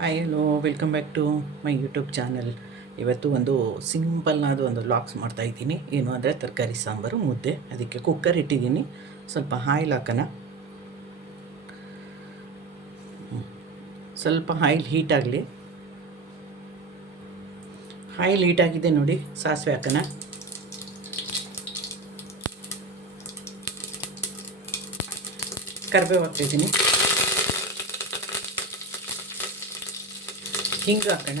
Hi hello welcome back to my YouTube channel. ಇವತ್ತು ಒಂದು ಸಿಂಪಲ್ನಾದ ಒಂದು ವ್ಲಾಗ್ಸ್ ಮಾಡ್ತಾಯಿದ್ದೀನಿ. ಏನು ಅಂದರೆ ತರಕಾರಿ ಸಾಂಬಾರು ಮುದ್ದೆ. ಅದಕ್ಕೆ ಕುಕ್ಕರ್ ಇಟ್ಟಿದ್ದೀನಿ. ಸ್ವಲ್ಪ ಆಯಿಲ್ ಹಾಕೋಣ. ಸ್ವಲ್ಪ ಆಯಿಲ್ ಹೀಟ್ ಆಗಲಿ. ಆಯಿಲ್ ಹೀಟ್ ಆಗಿದೆ ನೋಡಿ. ಸಾಸಿವೆ ಹಾಕೋಣ. ಕರಿಬೇವು ಹಾಕ್ತಿದ್ದೀನಿ. ಹಿಂಗೆ ಹಾಕೋಣ.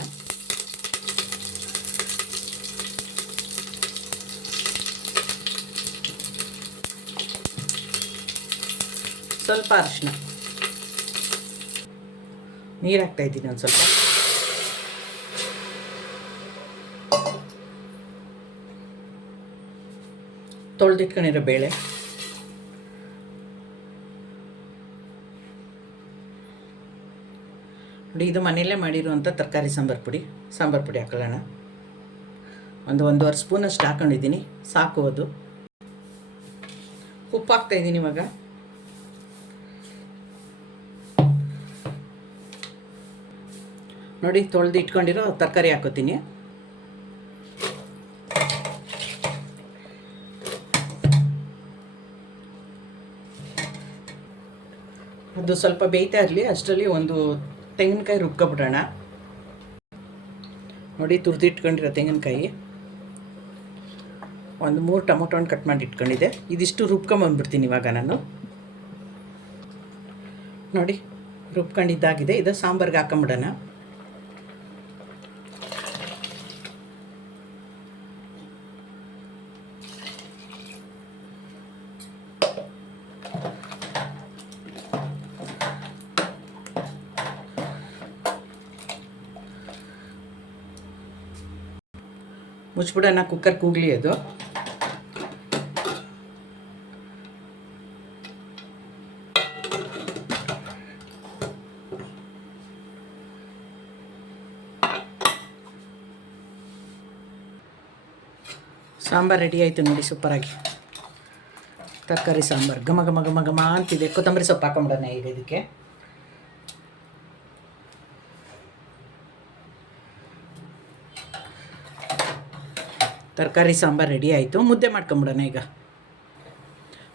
ಸ್ವಲ್ಪ ಅರಿಶಿನ, ನೀರು ಹಾಕ್ತಾಯಿದ್ದೀನಿ ಒಂದು ಸ್ವಲ್ಪ. ತೊಳೆದಿಟ್ಕೊಂಡಿರೋ ಬೇಳೆ, ನೋಡಿ ಇದು ಮನೆಯಲ್ಲೇ ಮಾಡಿರುವಂಥ ತರಕಾರಿ ಸಾಂಬಾರು ಪುಡಿ ಹಾಕೊಳ್ಳೋಣ. ಒಂದೂವರೆ ಸ್ಪೂನಷ್ಟು ಹಾಕ್ಕೊಂಡಿದ್ದೀನಿ, ಸಾಕು ಅದು. ಉಪ್ಪು ಹಾಕ್ತಾಯಿದ್ದೀನಿ ಇವಾಗ. ನೋಡಿ ತೊಳೆದು ಇಟ್ಕೊಂಡಿರೋ ತರಕಾರಿ ಹಾಕೋತೀನಿ. ಅದು ಸ್ವಲ್ಪ ಬೇಯ್ತಾ ಇರಲಿ. ಅಷ್ಟರಲ್ಲಿ ಒಂದು ತೆಂಗಿನಕಾಯಿ ರುಬ್ಕೊಬಿಡೋಣ. ನೋಡಿ ತುರಿದಿಟ್ಕೊಂಡಿರೋ ತೆಂಗಿನಕಾಯಿ, ಒಂದು 3 ಟೊಮೊಟೊ ಹಣ್ಣು ಕಟ್ ಮಾಡಿ ಇಟ್ಕೊಂಡಿದ್ದೆ. ಇದಿಷ್ಟು ರುಬ್ಕೊಂಬಂದ್ಬಿಡ್ತೀನಿ ಇವಾಗ ನಾನು. ನೋಡಿ ರುಬ್ಕೊಂಡಿದ್ದಾಗಿದೆ. ಇದು ಸಾಂಬಾರ್ಗೆ ಹಾಕೊಂಬಿಡೋಣ. ಮುಚ್ಚಿಬಿಡೋಣ, ಕುಕ್ಕರ್ ಕೂಗಲಿ ಅದು. ಸಾಂಬಾರು ರೆಡಿ ಆಯಿತು ನೋಡಿ, ಸೂಪರಾಗಿ. ತರಕಾರಿ ಸಾಂಬಾರು ಘಮ ಘಮ ಘಮ ಘಮ ಅಂತಿದೆ. ಕೊತ್ತಂಬರಿ ಸೊಪ್ಪು ಹಾಕೊಂಬಿಡೋಣ ಈಗ ಇದಕ್ಕೆ. ತರಕಾರಿ ಸಾಂಬಾರು ರೆಡಿ ಆಯಿತು. ಮುದ್ದೆ ಮಾಡ್ಕೊಂಬಿಡೋಣ ಈಗ.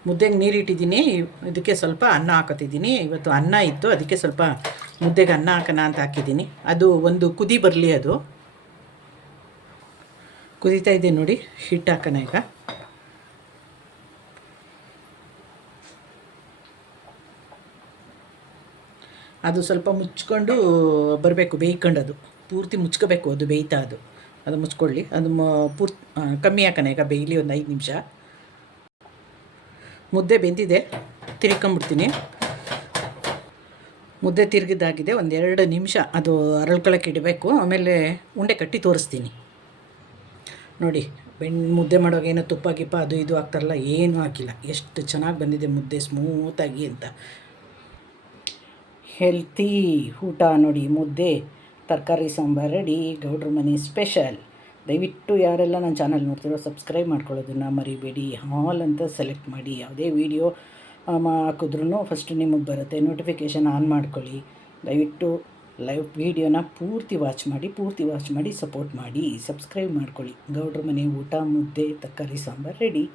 ಮುದ್ದೆಗೆ ನೀರಿಟ್ಟಿದ್ದೀನಿ. ಇದಕ್ಕೆ ಸ್ವಲ್ಪ ಅನ್ನ ಹಾಕೋತಿದ್ದೀನಿ. ಇವತ್ತು ಅನ್ನ ಇತ್ತು, ಅದಕ್ಕೆ ಸ್ವಲ್ಪ ಮುದ್ದೆಗೆ ಅನ್ನ ಹಾಕೋಣ ಅಂತ ಹಾಕಿದ್ದೀನಿ. ಅದು ಒಂದು ಕುದಿ ಬರಲಿ. ಅದು ಕುದೀತಾ ಇದೆ ನೋಡಿ. ಹಿಟ್ಟು ಹಾಕೋಣ ಈಗ. ಅದು ಸ್ವಲ್ಪ ಮುಚ್ಕೊಂಡು ಬರಬೇಕು, ಬೇಯ್ಕೊಂಡು. ಅದು ಪೂರ್ತಿ ಮುಚ್ಕೋಬೇಕು, ಅದು ಬೇಯ್ತಾ. ಅದು ಮುಚ್ಕೊಳ್ಳಿ. ಅದು ಕಮ್ಮಿ ಹಾಕೋಣ ಈಗ. ಬೇಯಲಿ ಒಂದು 5 ನಿಮಿಷ. ಮುದ್ದೆ ಬೆಂದಿದೆ, ತಿರ್ಕೊಂಬಿಡ್ತೀನಿ. ಮುದ್ದೆ ತಿರುಗಿದಾಗಿದೆ. 1-2 ನಿಮಿಷ ಅದು ಅರಳ್ಕೊಳಕ್ಕೆ ಇಡಬೇಕು. ಆಮೇಲೆ ಉಂಡೆ ಕಟ್ಟಿ ತೋರಿಸ್ತೀನಿ ನೋಡಿ. ಮುದ್ದೆ ಮಾಡುವಾಗ ಏನೋ ತುಪ್ಪ ಗಿಪ್ಪ ಅದು ಇದು ಹಾಕ್ತಾರಲ್ಲ, ಏನೂ ಹಾಕಿಲ್ಲ. ಎಷ್ಟು ಚೆನ್ನಾಗಿ ಬಂದಿದೆ ಮುದ್ದೆ, ಸ್ಮೂತಾಗಿ ಅಂತ. ಹೆಲ್ತಿ ಊಟ ನೋಡಿ. ಮುದ್ದೆ ತರಕಾರಿ ಸಾಂಬಾರು ರೆಡಿ. ಗೌಡ್ರ ಮನೆ ಸ್ಪೆಷಲ್. ದಯವಿಟ್ಟು ಯಾರೆಲ್ಲ ನನ್ನ ಚಾನಲ್ ನೋಡ್ತಿರೋ ಸಬ್ಸ್ಕ್ರೈಬ್ ಮಾಡ್ಕೊಳ್ಳೋದನ್ನು ಮರಿಬೇಡಿ. ಹಾಲ್ ಅಂತ ಸೆಲೆಕ್ಟ್ ಮಾಡಿ. ಯಾವುದೇ ವೀಡಿಯೋ ಹಾಕಿದ್ರೂ ಫಸ್ಟ್ ನಿಮಗೆ ಬರುತ್ತೆ. ನೋಟಿಫಿಕೇಷನ್ ಆನ್ ಮಾಡ್ಕೊಳ್ಳಿ. ದಯವಿಟ್ಟು ಲೈವ್ ವೀಡಿಯೋನ ಪೂರ್ತಿ ವಾಚ್ ಮಾಡಿ ಸಪೋರ್ಟ್ ಮಾಡಿ. ಸಬ್ಸ್ಕ್ರೈಬ್ ಮಾಡ್ಕೊಳ್ಳಿ. ಗೌಡ್ರ ಮನೆ ಊಟ ಮುದ್ದೆ ತರಕಾರಿ ಸಾಂಬಾರು ರೆಡಿ.